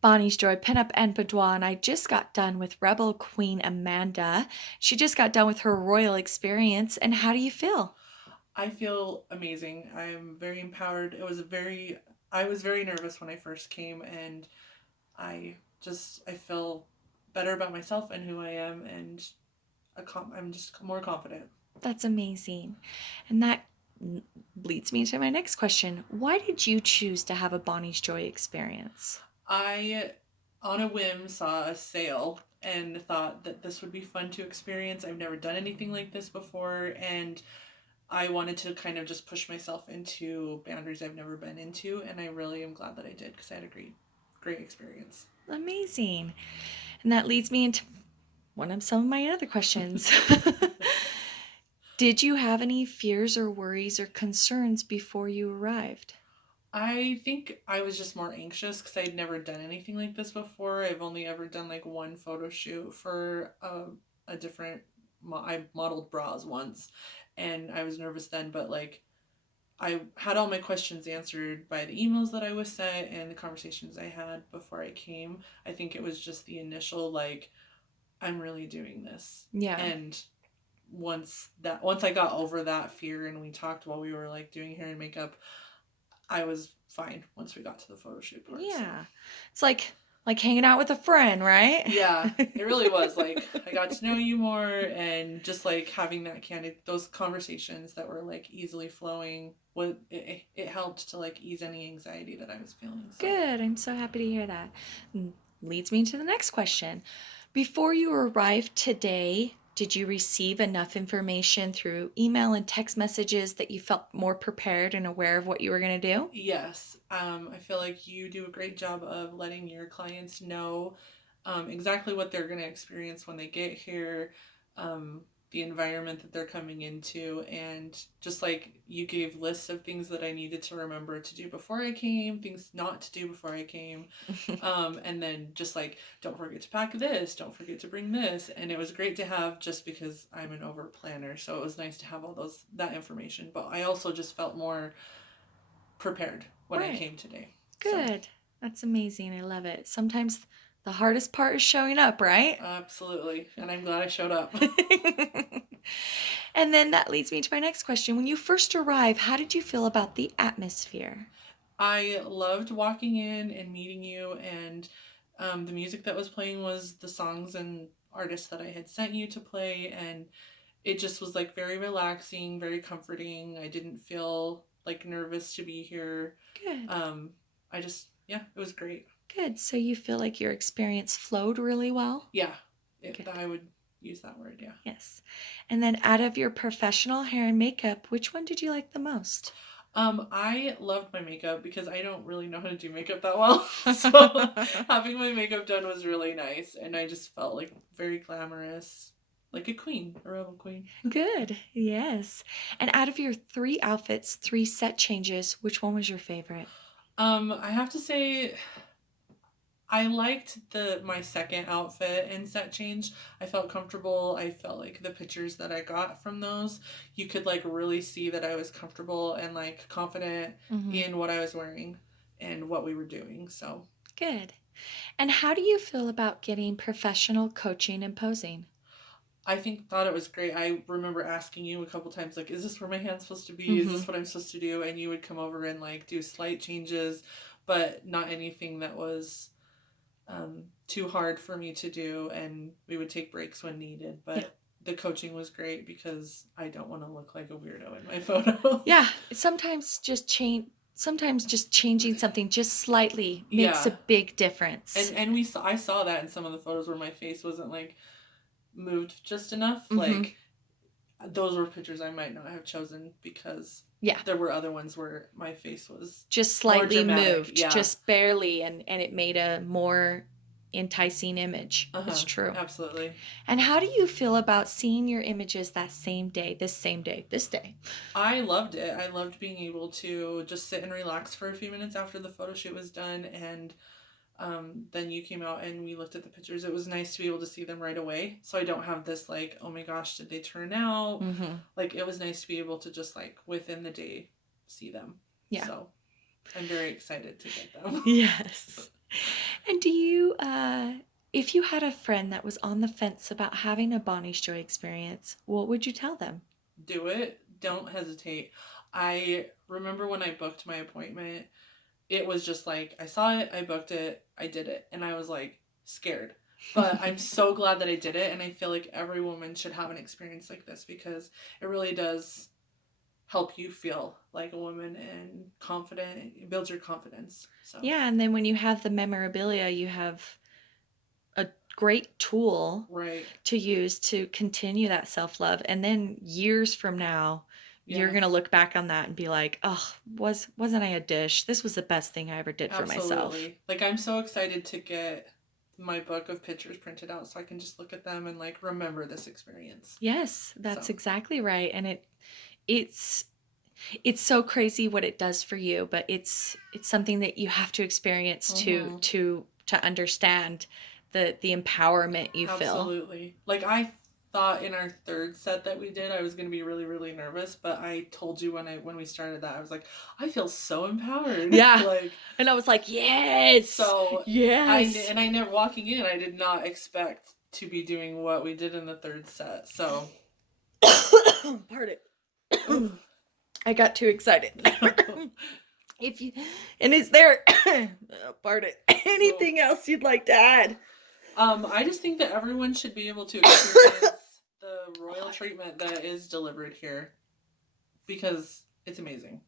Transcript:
Bonnie's Joy Pinup and Boudoir, and I just got done with Rebel Queen Amanda. She just got done with her royal experience, and how do you feel? I feel amazing. I'm very empowered. I was very nervous when I first came, and I feel better about myself and who I am, and I'm just more confident. That's amazing. And that leads me to my next question. Why did you choose to have a Bonnie's Joy experience? I, on a whim, saw a sale and thought that this would be fun to experience. I've never done anything like this before, and I wanted to kind of just push myself into boundaries I've never been into, and I really am glad that I did because I had a great experience. Amazing. And that leads me into some of my other questions. Did you have any fears or worries or concerns before you arrived? I think I was just more anxious because I'd never done anything like this before. I've only ever done like one photo shoot for a different. I modeled bras once, and I was nervous then, but like I had all my questions answered by the emails that I was sent and the conversations I had before I came. I think it was just the initial like I'm really doing this, Yeah. and once I got over that fear and we talked while we were like doing hair and makeup, I was fine once we got to the photo shoot part. So Yeah. It's like hanging out with a friend, right? yeah, it really was like I got to know you more and just like having that candid those conversations that were like easily flowing. It helped to like ease any anxiety that I was feeling. So Good. I'm so happy to hear that. Leads me to the next question. Before you arrived today, did you receive enough information through email and text messages that you felt more prepared and aware of what you were going to do? yes, I feel like you do a great job of letting your clients know exactly what they're going to experience when they get here, the environment that they're coming into, and just like you gave lists of things that I needed to remember to do before I came, things not to do before I came, and then just like don't forget to pack this, don't forget to bring this, and it was great to have just because I'm an over planner, so it was nice to have all that information. But I also just felt more prepared when I Right. came today. So, Good. That's amazing. I love it. Sometimes the hardest part is showing up, right? absolutely. And I'm glad I showed up. And then that leads me to my next question. When you first arrived, how did you feel about the atmosphere? I loved walking in and meeting you, and the music that was playing was the songs and artists that I had sent you to play, and it just was like very relaxing, very comforting. I didn't feel like nervous to be here. Good. Yeah, it was great. Good. So you feel like your experience flowed really well? Yeah, Good. I would use that word, yeah. Yes. And then out of your professional hair and makeup, which one did you like the most? I loved my makeup because I don't really know how to do makeup that well. So having my makeup done was really nice and I just felt like very glamorous, like a queen, a rebel queen. Good. Yes. And out of your three outfits, three set changes, which one was your favorite? I have to say I liked the my second outfit and set change. I felt comfortable. I felt like the pictures that I got from those, you could like really see that I was comfortable and like confident Mm-hmm. in what I was wearing and what we were doing. So Good. And how do you feel about getting professional coaching and posing? I thought it was great. I remember asking you a couple times, like, is this where my hand's supposed to be? Is Mm-hmm. this what I'm supposed to do? And you would come over and like do slight changes, but not anything that was too hard for me to do. And we would take breaks when needed. Yeah. But the coaching was great because I don't want to look like a weirdo in my photos. Yeah. Sometimes just changing something just slightly makes a Yeah, big difference. and I saw that in some of the photos where my face wasn't like moved just enough. Mm-hmm. Like those were pictures I might not have chosen because Yeah. there were other ones where my face was Just more slightly dramatic. moved, Yeah. just barely, and it made a more enticing image. Uh It's huh. true. Absolutely. And how do you feel about seeing your images that same day, this day? I loved it. I loved being able to just sit and relax for a few minutes after the photo shoot was done. And then you came out and we looked at the pictures. It was nice to be able to see them right away. So I don't have this, like, oh my gosh, did they turn out? Mm-hmm. Like, it was nice to be able to just, like, within the day see them. Yeah. So I'm very excited to get them. Yes. And do you, if you had a friend that was on the fence about having a Bonnie's Joy experience, what would you tell them? Do it. Don't hesitate. I remember when I booked my appointment, it was just like I saw it, I booked it, I did it, and I was like scared. But I'm so glad that I did it, and I feel like every woman should have an experience like this because it really does help you feel like a woman and confident. It builds your confidence. So, Yeah, and then when you have the memorabilia, you have a great tool right. to use to continue that self love. And then years from now, you're Yeah, gonna look back on that and be like, "Oh, wasn't I a dish? This was the best thing I ever did for myself." absolutely. Like, I'm so excited to get my book of pictures printed out so I can just look at them and like remember this experience. Yes, that's So, exactly right. And it's it's so crazy what it does for you, but it's something that you have to experience mm-hmm. to understand the empowerment you feel. Absolutely. Like I thought in our third set that we did, I was going to be really, really nervous, but I told you when we started that, I was like, I feel so empowered. Yeah. Like And I was like, "Yes. so, Yes." I never walking in, I did not expect to be doing what we did in the third set. So, Pardon. oh. I got too excited. If you and is there pardon Oh. anything else you'd like to add? I just think that everyone should be able to experience the royal treatment that is delivered here because it's amazing.